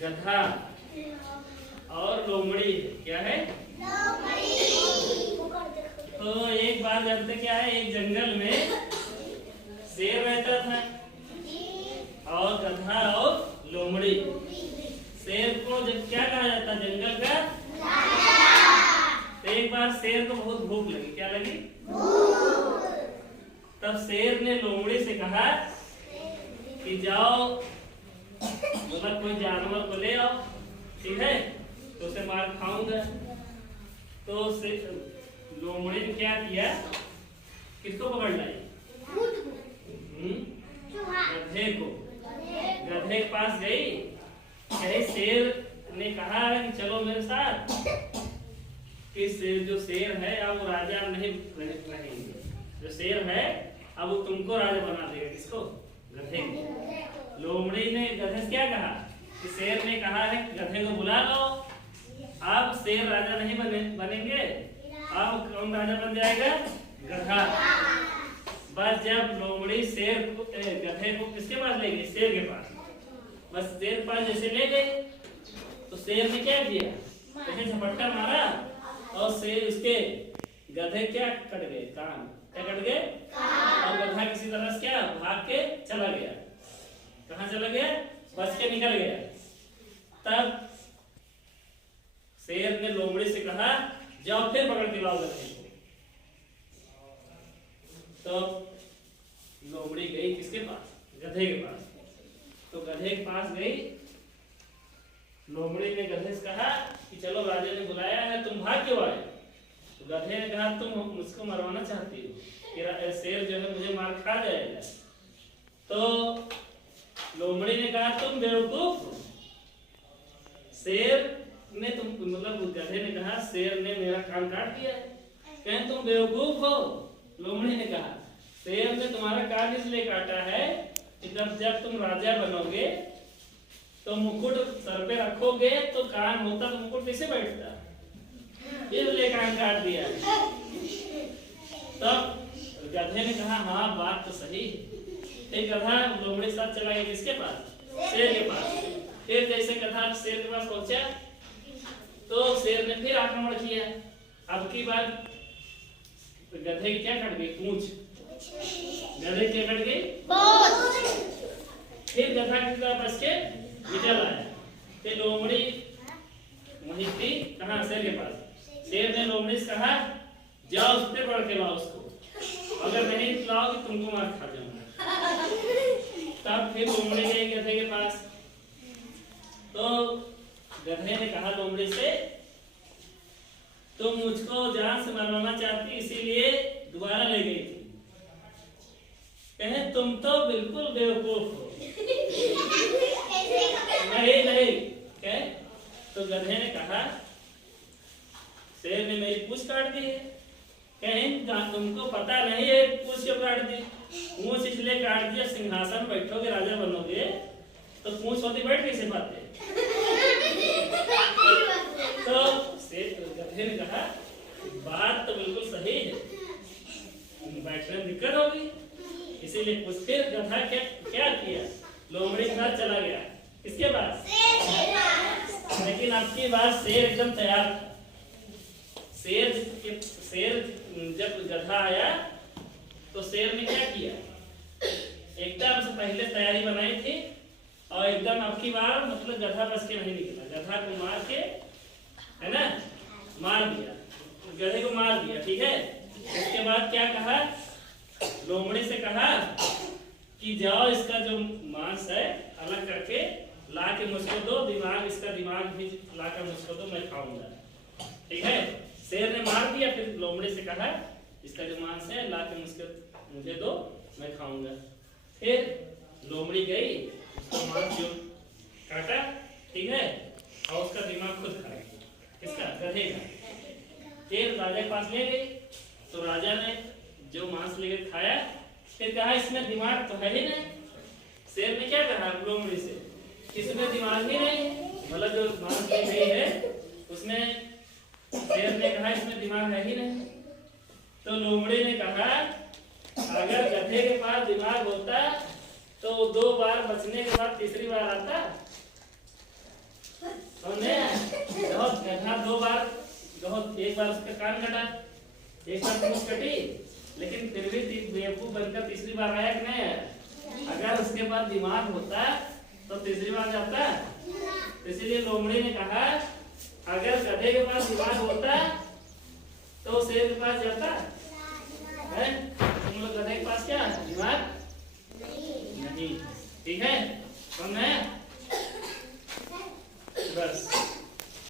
गधा और लोमड़ी क्या है? तो एक बार जानते क्या है, एक जंगल में शेर रहता था और गधा और लोमड़ी। शेर को जब क्या कहा जाता है जंगल का? तो एक बार शेर को बहुत भूख लगी। क्या लगी? तब शेर ने लोमड़ी से कहा कि जाओ मतलब कोई जानवर को ले आओ, ठीक है, तो उसे मार खाऊंगा। तो लोमड़ी ने क्या किया, किसको पकड़ लाई? गधे को। गधे के पास गई, कहे शेर ने कहा कि चलो मेरे साथ, कि जो शेर है अब वो राजा नहीं रहेंगे, जो शेर है अब वो तुमको राजा बना देगा। किसको? गधे को। लोमड़ी ने गधे से क्या कहा कि शेर ने कहा है गधे को बुला लो, अब शेर राजा नहीं बनेंगे, अब कौन राजा बन जाएगा? गधा। बस जब लोमड़ी शेर को गधे को किसके पास ले गई? शेर के पास। बस शेर के पास जैसे ले गए तो शेर ने क्या किया, ऐसे झपट्टा मारा और शेर उसके गधे क्या कट गए? कान। क्या कट गए? और गधा किसी तरह से क्या भाग के चला गया। कहाँ चला गया? बच के निकल गया। तब शेर ने लोमड़ी से कहा जाओ फिर पकड़ के लाओ गधे को। तो लोमड़ी गई किसके पास? गधे के पास। तो गधे के पास गई, लोमड़ी ने गधे से कहा कि चलो राजा ने बुलाया है, तुम भाग क्यों आए? तो गधे ने कहा तुम मुझको मरवाना चाहती हो कि शेर जो है मुझे मार खा जाएगा। तो लोमड़ी ने कहा तुम बेवकूफ, शेर ने तुम मतलब गधे ने कहा शेर ने मेरा कान काट दिया है। कहें तुम बेवकूफ हो। लोमड़ी ने कहा शेर ने तुम्हारा कान इसलिए काटा है कि जब तुम राजा बनोगे तो मुकुट सर पे रखोगे तो कान होता तो मुकुट कैसे बैठता, इसलिए कान काट दिया। तब गधे ने कहा हाँ बात तो सही। एक गधा लोमड़ी के साथ चला गया किसके पास? शेर के पास। फिर जैसे गधा शेर के पास पहुंचा तो शेर ने फिर आक्रमण किया। अब की बार गधे की क्या कट गई? पूंछ। गधे क्या कट गई? फिर गधा की तरफ बच के निकल आया। फिर लोमड़ी वहीं थी कहाँ? शेर के पास। शेर ने लोमड़ी से कहा जाओ उस पे पकड़ के लाओ उसको, अगर नहीं लाओगे तुमको मार खा जाऊंगा। तब फिर लोमड़ी गई गधे के पास। तो गधे ने कहा लोमड़ी से तुम मुझको जान से मरवाना चाहती इसीलिए दोबारा ले गई थी। कहे तुम तो बिल्कुल बेवकूफ हो। नहीं नहीं। कहे तो गधे ने कहा शेर ने मेरी पूंछ काट दी है। कहें तुमको पता नहीं है पूंछ क्यों काट दी? पूंछ इसलिए काट दिया सिंहासन बैठोगे राजा बनोगे तो पूंछ होती बैठ कैसे पाते? तो गधे ने कहा बात तो बिल्कुल सही है, बैठने में दिक्कत होगी इसीलिए कुछ। फिर गधा क्या किया? लोमड़ी के साथ चला गया किसके पास? लेकिन अब की बात शेर एकदम तैयार था। शेर जब गधा आया तो शेर ने क्या किया, एकदम से पहले तैयारी बनाई थी और एकदम अब की बार मतलब गधा बच के नहीं निकला। गधा को मार के है ना मार दिया, गधे को मार दिया, ठीक है। उसके बाद क्या कहा? लोमड़ी से कहा कि जाओ इसका जो मांस है अलग करके ला के मुझको दो, दिमाग इसका दिमाग भी ला कर मुझको दो, मैं खाऊंगा, ठीक है। शेर ने मार दिया। फिर लोमड़ी से कहा इसका जो मांस है ला के मुझे दो, मैं खाऊंगा। फिर लोमड़ी गई उसका मांस जो काटा, ठीक है, और उसका दिमाग खुद खा गया। किसका? गधे का। फिर राजा के पास ले गई तो राजा ने जो मांस लेकर खाया, फिर कहा इसमें दिमाग तो है ही नहीं। शेर ने क्या कहा लोमड़ी से, इसमें दिमाग ही नहीं, मतलब जो मांस ली गई है उसमें शेर ने कहा इसमें दिमाग है ही नहीं। तो लोमड़ी ने कहा अगर गधे के पास दिमाग होता तो 2 बार बचने के बाद तीसरी बार आता। समझे? बहुत गधा दो बार, बहुत एक बार उसका कान कटा, एक बार पूंछ कटी, लेकिन फिर भी बेवकूफ बनकर तीसरी बार आया कि नहीं आया? अगर उसके पास दिमाग होता तो तीसरी बार जाता। इसीलिए लोमड़ी ने कहा अगर गधे के पास दिमाग होता तो शेर के पास जाता है। तुम लोग गधे के पास क्या दिमाग नहीं, ठीक है।